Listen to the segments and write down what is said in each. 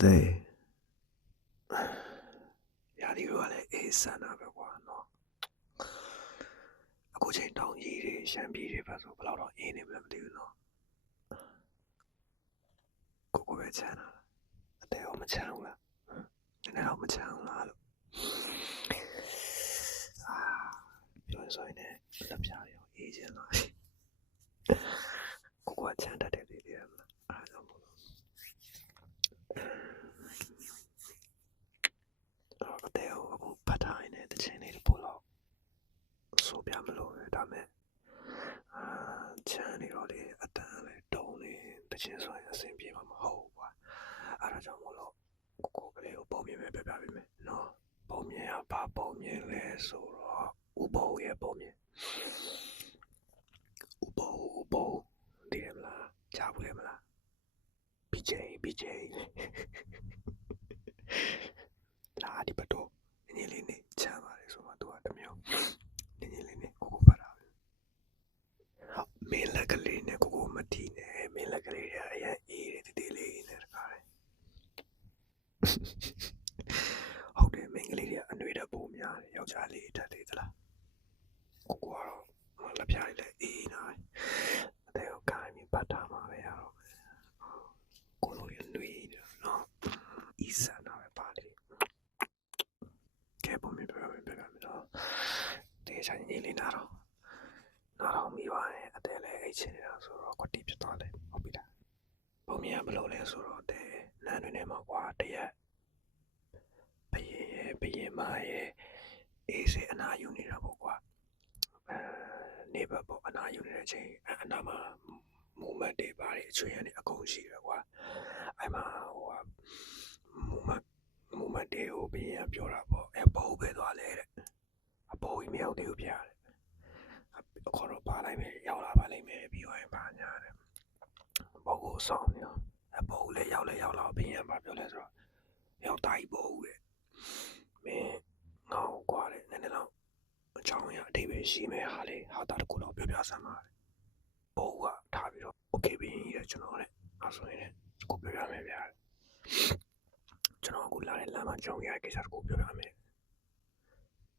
네. 야리로알의 에사나베과 너. 고체 동일이 샴비리 봐서 블라로 이니블 되노. 고고베 차나. 내가 엄마 차나. 내가 엄마 차나. 변소이네. 답자요. 이제나. 고고가 찬다 되리야. 너무. 내가 파타이네. 대체네를 보러. 소비함으로 다음에 찬이로리 아따네 돈이 대체소에 생비만 하고와 알아정으로 고고그래요 봄이면 배배면 너 봄이야 바 봄이래 소로 우보의 봄이 우보 디엠라 자부엠라 BJ 라디바도 니리니 참아래 소마도 하다며 니리니 고고 봐라 밀라글리네 고고 마티네 밀라글리야 이리디리네 가래ဟုတ်တယ်မိန်းကလေးတွေအနှွေးတဲ့ပုံများတယ်ယောက်ျားလေးတက်သေးသလားကိုကတော့လက်ပြားလေးလည်းအေးနာအသေးကိုကိုင်းပြီးပတ်ထားမှာပဲရတော့မယ်ကိုလိုလေးနှွေးနေနော်အီဆန်နာပဲပါလေကဲပုံမြင်ပြမယ်နော်တေချာညီလေးနာတော့မိပါတယ်အသေးလည်းအိတ်ချင်နေတာဆိုတော့ကွတီဖြစ်သွားတယ်ဟုတ်ပြီလားပုံမြင်ဘယ်လိုလဲဆိုတော့တဲ့နန်းတွင်ထဲမှာကွာတရက်ဘယင်မရဲ့အေးစေအနာယူနေတာပေါ့ကွာနေဘပေါ့အနာယူနေတဲ့အချိန်အနာမှာမူမတ်တွေပါတယ်အချွေရနေအကုန်ရှိတယ်ကွာအဲ့မှာမူမတ်တွေကိုဘယင်ကပြောတာပေါ့ဘောပဲသွားလဲတဲ့အဘောကြီးမရောက်သေးဘူးပြရတယ်ခေါ်တော့ပါလိုက်မယ်ရောက်လာပါလိမ့်မယ်ပြီးတော့ပါညာတယ်ဘောကိုစောင်းနေတော့အဘောလည်းရောက်လာဘယင်ကပြောလဲဆိုတော့ရောက်တိုင်းဘောဦးတဲ့မင်းငေါ့ကွာလေနည်းနည်းတော့အချောင်းရအတိတ်ပဲရှိမယ်ဟာလေဟာတာတကူတော့ပြောစမ်းပါလေဘောကထားပြီးတော့โอเคဘင်းကြီးကျွန်တော်လည်းအဲ့ဆိုရင်ကိုပြောရမယ်ဗျာကျွန်တော်အခုလာတဲ့လမ်းမှာကြောင်ရကိစ္စကိုပြောရမယ်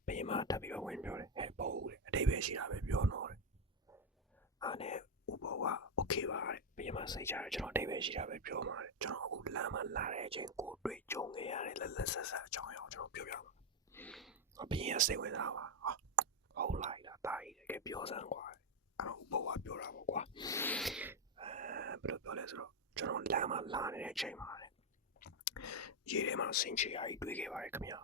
ဘင်းမတက်ပြီးတော့ဝင်ပြောတယ်ဟဲ့ဘောလေအတိတ်ပဲရှိတာပဲပြောတော့တယ်အဲ့နဲ့ဥဘောကโอเคပါတဲ့ဘင်းမစိတ်ချတယ်ကျွန်တော်အတိတ်ပဲရှိတာပဲပြောမှာတယ်ကျွန်တော်အခုလမ်းမှာလာတဲ့အချိန်ကိုတွေ့ကြုံခဲ့ရတဲ့လက်ဆက်အကြောင်းအရာကျွန်တော်ပြောပြမှာဘင်းရစိတ်ဝင်စားပါဟုတ်လိုက်တာတာကြီးတကယ်ပြောစမ်းကွာအဲ့တော့ဘောကပြောတာပေါ့ကွာဘယ်လိုပြောလဲဆိုတော့ကျွန်တော်လမ်းမှာလာနေတဲ့အချိန်မှာရေထဲမှာဆင်ချေရာကြီးတွေ့ခဲ့ပါတယ်ခင်ဗျာ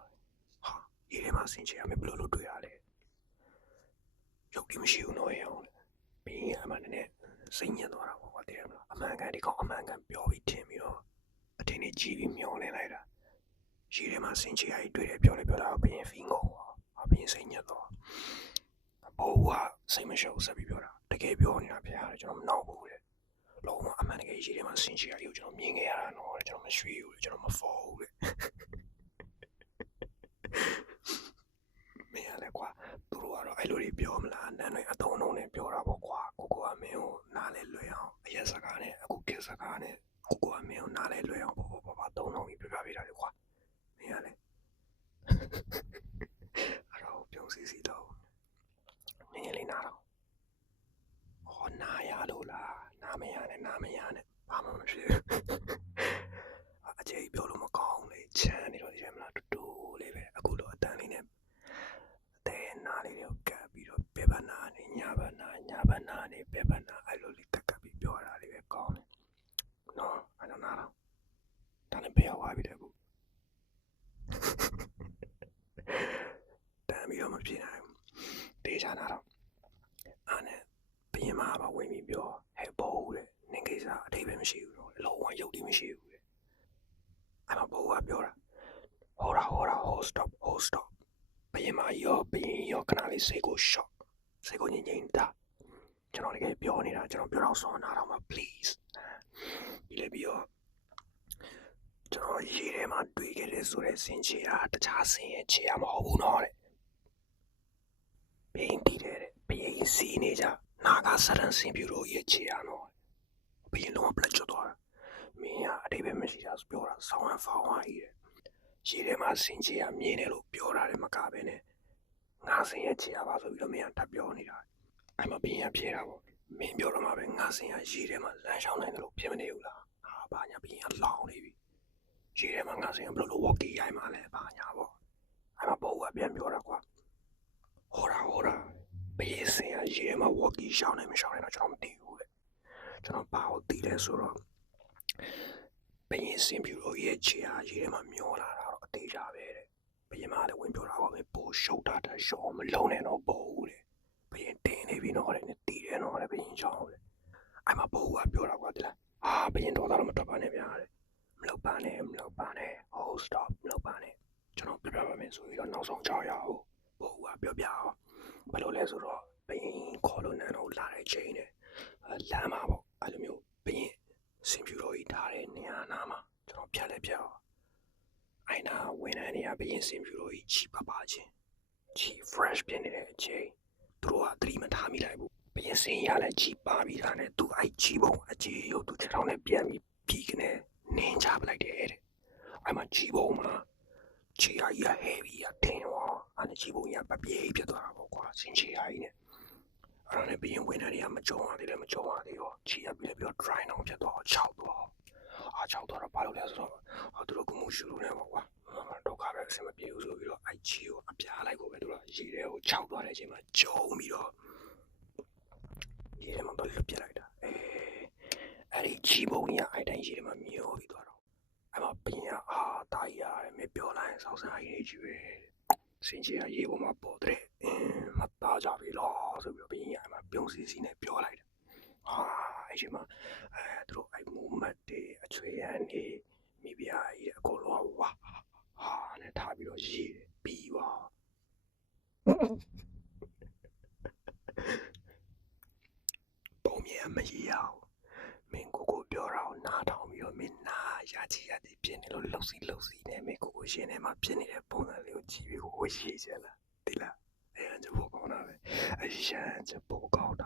ရေထဲမှာဆင်ချေရာမဘယ်လိုလုပ်တွေ့ရလဲရုပ်တိမရှိဘူးနော်ရောဘင်းအမှန်နဲ့စိတ်ညစ်သွားတာပေါ့ကွာတကယ်မလားအမှန်ကန်ဒီကောင်အမှန်ကန်ပြောပြီးထင်ပြီးတော့အထင်ကြီးကြီးပြီးမျောနေလိုက်တာရေထဲမှာဆင်ချေရာကြီးတွေ့တယ်ပြောတာဘင်းဖီငုံဘင်းစိတ်ညစ်သွားဘောကစိတ်မရှုပ်ဆက်ပြီးပြောတာတကယ်ပြောနေတာဖျားတယ်ကျွန်တော်မနောက်ဘူးတဲ့လုံးဝအမှန်တကယ်ရေးထဲမှာဆင်ချရာတွေကိုကျွန်တော်မြင်ခဲ့ရတာနော်ကျွန်တော်မရွှေဘူးကျွန်တော်မဖော်ဘူးတဲ့မင်းလည်းကွာသူတို့ကတော့အဲ့လိုတွေပြောမလားနန်းတွေအတုံးနဲ့ပြောတာပေါ့ကွာကိုကမင်းကိုနားလဲလွယ်အောင်အရက်စကားနဲ့အခုကိစကားနဲ့ကိုကမင်းကိုနားလဲလွယ်အောင်ပေါ့တုံးပြီးပြပြပေးတာလေကွာမင်းလည်းအဲ့တော့ပြုံးစီတော့ငယ်လေးနာတော့နာရလို့လားနာမရနဲ့ဘာမှမဖြစ်အကျေပြောလို့မကောင်းလေချမ်းနေတော့ဒီထဲမှာတူလေးပဲအခုတော့အတန်းလေးနဲ့တဲနာလေးတွေကိုကပ်ပြီးတော့ပေပနာနေညာဘနာနေပေပနာအဲ့လိုလေးကပ်ပြီးပြောတာလေးပဲကောင်းတယ်နော်အဲ့တော့နာတော့ဒါလည်းပြောသွားပြီတဲ့အခုတမ်းပြီးတော့မဖြစ်နိုင်ဘူးတေးချနာတော့အဲ့နဲ့ဘင်းမှာပါဝင်ပြီးပြောဟဲ့ဘောဦးတဲ့နင်ကိစ္စအတိတ်ပဲမရှိဘူးတော့လုံးဝရုပ်တည်မရှိဘူးတဲ့အဲ့မှာဘောကပြောတာဟော stop ဘင်းမှာရောခဏလေးစိတ်ကို shock စိတ်ကိုငြိမ်တာကျွန်တော်လည်းပြောနေတာကျွန်တော်ပြောတော့ဆောင်းနာတော့မှ please ဒီလေပြီးတော့ကျွန်တော်ရေးထဲမှာတွေ့ခဲ့တဲ့ဆိုတဲ့စင်ချေတာတခြားစင်ရဲ့ချေရမဟုတ်ဘူးနော်တဲ့ဘင်းတည်တဲ့ဘင်းစီနေကြနာကစရန်စင်ပြူလို့ရဲ့ချေရနော်ဘင်းလုံးဝပလက်ချတော့မင်းကအတိတ်ပဲမရှိတာပြောတာ ဆောင်းရဖောင်းရကြီးတဲ့ရေထဲမှာစင်ချေရမြင်တယ်လို့ပြောတာလည်းမကပဲနဲ့ငါစင်ရဲ့ချေရပါဆိုပြီးတော့မင်းကထပ်ပြောနေတာအဲ့မှာဘင်းရဖြေတာပေါ့မင်းပြောတော့မှပဲငါစင်ရရေထဲမှာလမ်းလျှောက်နိုင်တယ်လို့ဖြစ်မနေဘူးလားဘာညာဘင်းရလောင်နေပြီရေထဲမှာငါစင်ရဘယ်လို walkie ရိုက်မှာလဲဘာညာပေါ့အဲ့မှာဘိုးကပြန်ပြောတာကွာဟောတာဘင်းစင်ရရေထဲမှာ walkie ရှောင်းနိုင်မရှောင်းနိုင်တော့ကျွန်တော်မသိဘူးလေကျွန်တော်ဘာကိုသိလဲဆိုတော့ဘင်းစင်ပြူလို့ရဲ့ချေရရေထဲမှာမျောလာတာတော့အသေးကြပဲတဲ့ဘင်းမလည်းဝင်ပြောတာပေါ့ပဲပိုးရှုပ်တာရှောင်းမလုံးနဲ့တော့ပိုးတဲ့ဘင်းတင်းနေပြီတော့လည်းတည်တယ်တော့လည်းဘင်းချောင်းလေအဲ့မှာဘိုးကပြောတာကွာတိလားဘင်းတော့တော့မထွက်ပါနဲ့ဗျာတဲ့မလောက်ပါနဲ့ hold stop မလောက်ပါနဲ့ကျွန်တော်ပြပြပါမယ်ဆိုပြီးတော့နောက်ဆုံးကြောက်ရအောင်ဘိုးကပြောပြအောင်ဘယ်လိုလဲဆိုတော့ဘင်းခေါ်လို့နန်းတော့လာတဲ့ချိန်နဲ့လမ်းမှာပေါ့အဲ့လိုမျိုးဘင်းစင်ပြူတော်ကြီးထားတဲ့နေရာနာမှာကျွန်တော်ဖြတ်လဲဖြတ်အောင်အဲ့နာဝင်တဲ့နေရာဘင်းစင်ပြူတော်ကြီးချီပါချင်းချီ fresh ဖြစ်နေတဲ့အချိန်သူတို့ကသတိမထားမိလိုက်ဘူးဘင်းစင်ရလဲချီပါပြီးတာနဲ့သူအဲ့ချီပုံအကြီးကိုသူချက်ထောင်းနဲ့ပြန်ပြီးကနေနင်းချပလိုက်တယ်တဲ့အဲ့မှာချီပုံမှာချီရကြီး heavy ရတင်းတော့အဲ့ချီပုံရပပြေးပြတ်သွားတာပေါ့ကွာစင်ချီရကြီးနဲ့အဲ့ဒါနဲ့ဘင်းဝင်တဲ့နေရာမကြုံရသေးရောချီရပြီးလည်းပြီးတော့ dry အောင်ဖြစ်သွားချောက်သွားချောက်သွားတော့ဘာလို့လဲဆိုတော့သူတို့ကမှုရှူလို့နေပါကွာဒုက္ခပဲအဆင်မပြေဘူးဆိုပြီးတော့အဲ့ချီကိုအပြားလိုက်ကိုပဲသူကရေထဲကိုချောက်သွားတဲ့အချိန်မှာကြုံပြီးတော့ရေထဲမှာတော့လွတ်ပြလိုက်တာအဲ့ဒီချီပုံကြီးကအဲ့တိုင်းရေထဲမှာမျောပြီးသွားတော့အဲ့မှာဘင်းကတာကြီးရတယ်မပြောလိုက်ရင်စောက်စားကြီးကြီးပဲစင်ချေကရေပေါ်မှာပေါ်တဲ့မသားကြပြီလားဆိုပြီးတော့ဘင်းကအဲ့မှာပြုံးစီနဲ့ပြောလိုက်တယ်အဲ့ဒီမှာသူတို့အဲ့ movement တွေအချွေရန်နေမိဖုရားကြီးအကုန်လုံးဝါနဲ့ထားပြီးတော့ရေးပြီးပါပုံမြင်မရအောင်မင်းကိုပြောတာကိုနားထောင်ပြီးတော့မင်းနာရချင်ဖြစ်နေလို့လှုပ်စီနဲ့မင်းကိုရှင်ထဲမှာဖြစ်နေတဲ့ပုံစံလေးကိုကြည့်ပြီးကိုရေးချင်လားဒီလားအဲ့ဒါကြောင့်ကောင်းတာပဲအရှမ်းချက်ပိုကောင်းတာ